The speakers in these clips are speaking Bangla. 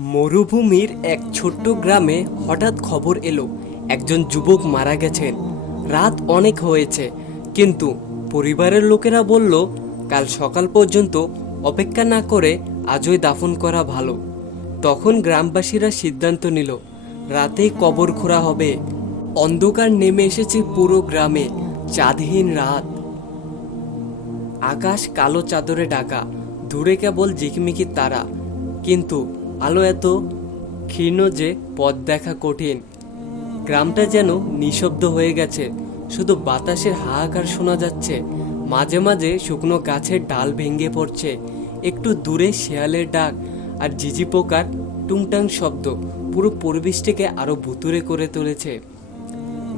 মরুভূমির এক ছোট্ট গ্রামে হঠাৎ খবর এলো। একজন যুবক মারা গেছেন। রাত অনেক হয়েছে, কিন্তু পরিবারের লোকেরা বলল, কাল সকাল পর্যন্ত অপেক্ষা না করে আজই দাফন করা ভালো। তখন গ্রামবাসীরা সিদ্ধান্ত নিল, রাতেই কবর খোঁড়া হবে। অন্ধকার নেমে এসেছে পুরো গ্রামে। চাঁদহীন রাত। আকাশ কালো চাদরে ঢাকা, দূরে কেবল ঝিকমিকি তারা। কিন্তু আলো এত ক্ষীণ যে পথ দেখা কঠিন। গ্রামটা যেন নিঃশব্দ হয়ে গেছে। শুধু বাতাসের হাহাকার শোনা যাচ্ছে। মাঝে মাঝে শুকনো গাছের ডাল ভেঙে পড়ছে। একটু দূরে শেয়ালের ডাক আর ঝিঝি পোকার টুংটাং শব্দ পুরো পরিবেশটিকে আরও ভুতুরে করে তুলেছে।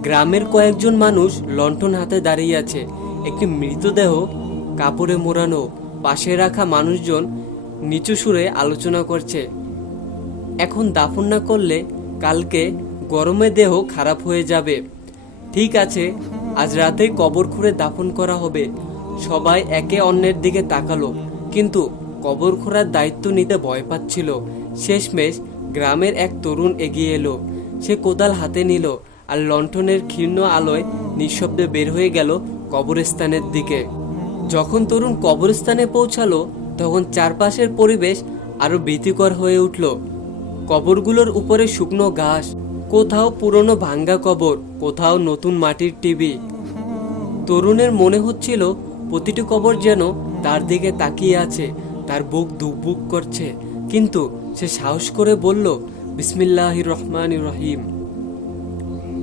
গ্রামের কয়েকজন মানুষ লণ্ঠন হাতে দাঁড়িয়ে আছে। একটি মৃতদেহ কাপড়ে মোড়ানো। পাশে রাখা মানুষজন নিচু সুরে আলোচনা করছে। এখন দাফন না করলে কালকে গরমে দেহ খারাপ হয়ে যাবে। ঠিক আছে, আজ রাতে কবর খুঁড়ে দাফন করা হবে। সবাই একে অন্যের দিকে তাকালো, কিন্তু কবর খোঁড়ার দায়িত্ব নিতে ভয় পাচ্ছিল। শেষমেশ গ্রামের এক তরুণ এগিয়ে এলো। সে কোদাল হাতে নিল আর লণ্ঠনের ক্ষীণ আলোয় নিঃশব্দে বের হয়ে গেল কবরস্থানের দিকে। যখন তরুণ কবরস্থানে পৌঁছালো, তখন চারপাশের পরিবেশ আরও ভীতিকর হয়ে উঠল। কবরগুলোর উপরে শুকনো ঘাস, কোথাও পুরনো ভাঙ্গা কবর, কোথাও নতুন মাটির টিভি। তরুণের মনে হচ্ছিল প্রতিটি কবর যেন তার দিকে তাকিয়ে আছে, তার বুক দুকবুক করছে। কিন্তু সে সাহস করে বলল বিসমিল্লাহ রহমান রহিম।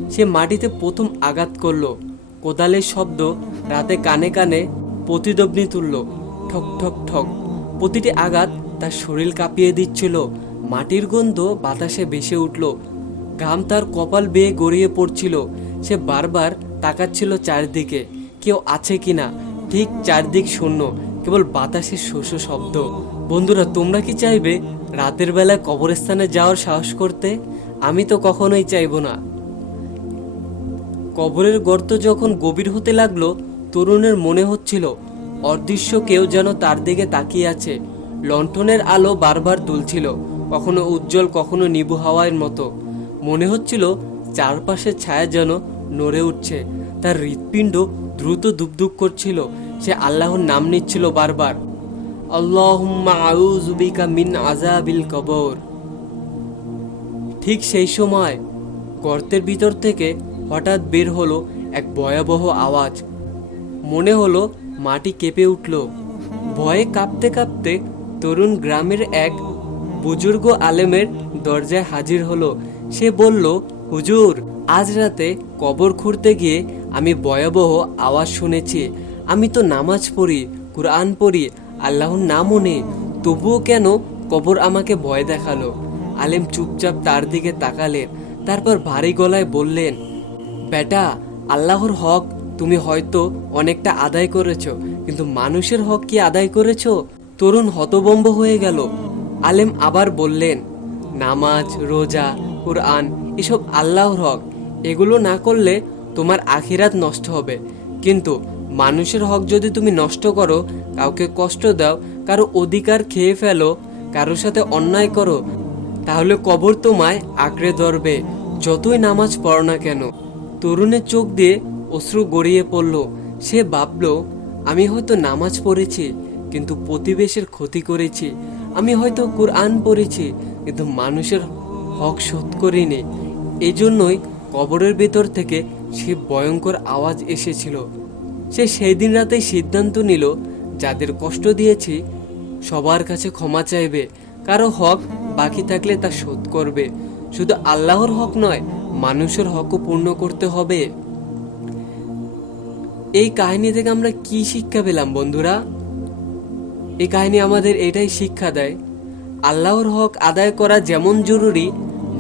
সে মাটিতে প্রথম আঘাত করল। কোদালের শব্দ রাতে কানে কানে প্রতিদ্বন্দ্বী তুলল। ঠক ঠক ঠক। প্রতিটি আঘাত তার শরীর কাঁপিয়ে দিচ্ছিল। মাটির গন্ধ বাতাসে ভেসে উঠল। ঘাম তার কপাল বেয়ে গড়িয়ে পড়ছিল। সে বারবার তাকাচ্ছিল চারদিকে, কেউ আছে কিনা? ঠিক চারদিক শূন্য, কেবল বাতাসের শোষ শব্দ। বন্ধুরা, তোমরা কি চাইবে রাতের বেলায় কবরস্থানে যাওয়ার সাহস করতে? আমি তো কখনোই চাইব না। কবরের গর্ত যখন গভীর হতে লাগল, তরুণের মনে হচ্ছিল, অদৃশ্য কেউ যেন তার দিকে তাকিয়ে আছে। লণ্ঠনের আলো বারবার দুলছিল। কখনো উজ্জ্বল, কখনো নিবু হাওয়ার মতো। মনে হচ্ছিল চারপাশের ছায়া যেন নড়ে উঠছে। তার হৃৎপিণ্ড দ্রুত দুপদুপ করছিল। সে আল্লাহর নাম নিচ্ছিল বারবার। আল্লাহুম্মা মিন আযাবিল কবর। ঠিক সেই সময় গর্তের ভিতর থেকে হঠাৎ বের হলো এক ভয়াবহ আওয়াজ। মনে হলো মাটি কেঁপে উঠল। ভয়ে কাঁপতে কাঁপতে তরুণ গ্রামের এক বুজুর্গ আলেমের দরজায় হাজির হলো। সে বলল, হুজুর, আজ রাতে কবর খুঁড়তে গিয়ে আমি ভয়াবহ আওয়াজ শুনেছি। আমি তো নামাজ পড়ি, কোরআন পড়ি, আল্লাহর নামও নেই। তবুও কেন কবর আমাকে ভয় দেখাল? আলেম চুপচাপ তার দিকে তাকালেন। তারপর ভারী গলায় বললেন, বেটা, আল্লাহর হক তুমি হয়তো অনেকটা আদায় করেছ, কিন্তু মানুষের হক কি আদায় করেছ? তরুণ হতবম্ব হয়ে গেল। আলেম আবার বললেন, নামাজ, রোজা, কোরআন, এসব আল্লাহর হক। এগুলো না করলে তোমার আখিরাত নষ্ট হবে। কিন্তু মানুষের হক যদি তুমি নষ্ট করো, কাউকে কষ্ট দাও, কারও অধিকার খেয়ে ফেলো কারোর সাথে অন্যায় করো, তাহলে কবর তোমায় আঁকড়ে ধরবে, যতই নামাজ পড়ো না কেন। তরুণের চোখ দিয়ে অশ্রু গড়িয়ে পড়ল। সে ভাবল, আমি হয়তো নামাজ পড়েছি কিন্তু প্রতিবেশের ক্ষতি করেছি। আমি হয়তো কোরআন পড়েছি, কিন্তু মানুষের হক শোধ করিনি। এই জন্যই কবরের ভেতর থেকে সে ভয়ঙ্কর আওয়াজ এসেছিল। সে সেই দিন রাতেই সিদ্ধান্ত নিল, যাদের কষ্ট দিয়েছি, সবার কাছে ক্ষমা চাইবে। কারও হক বাকি থাকলে তা শোধ করবে। শুধু আল্লাহর হক নয়, মানুষের হকও পূর্ণ করতে হবে। এই কাহিনী থেকে আমরা কি শিক্ষা পেলাম বন্ধুরা? এই কাহিনী আমাদের এটাই শিক্ষা দেয়। আল্লাহর হক আদায় করা যেমন জরুরি,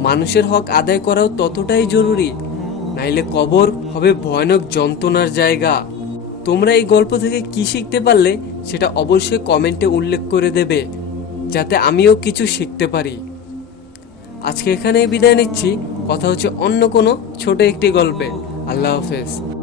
মানুষের হক আদায় করাও ততটাই জরুরি, নাইলে কবর হবে ভয়ানক যন্ত্রণার জায়গা। তোমরা এই গল্প থেকে কি শিখতে পারলে সেটা অবশ্যই কমেন্টে উল্লেখ করে দেবে, যাতে আমিও কিছু শিখতে পারি। আজকে এখানেই বিদায় নিচ্ছি, কথা হচ্ছে অন্য কোনো ছোট একটি গল্পে। আল্লাহ হাফেজ।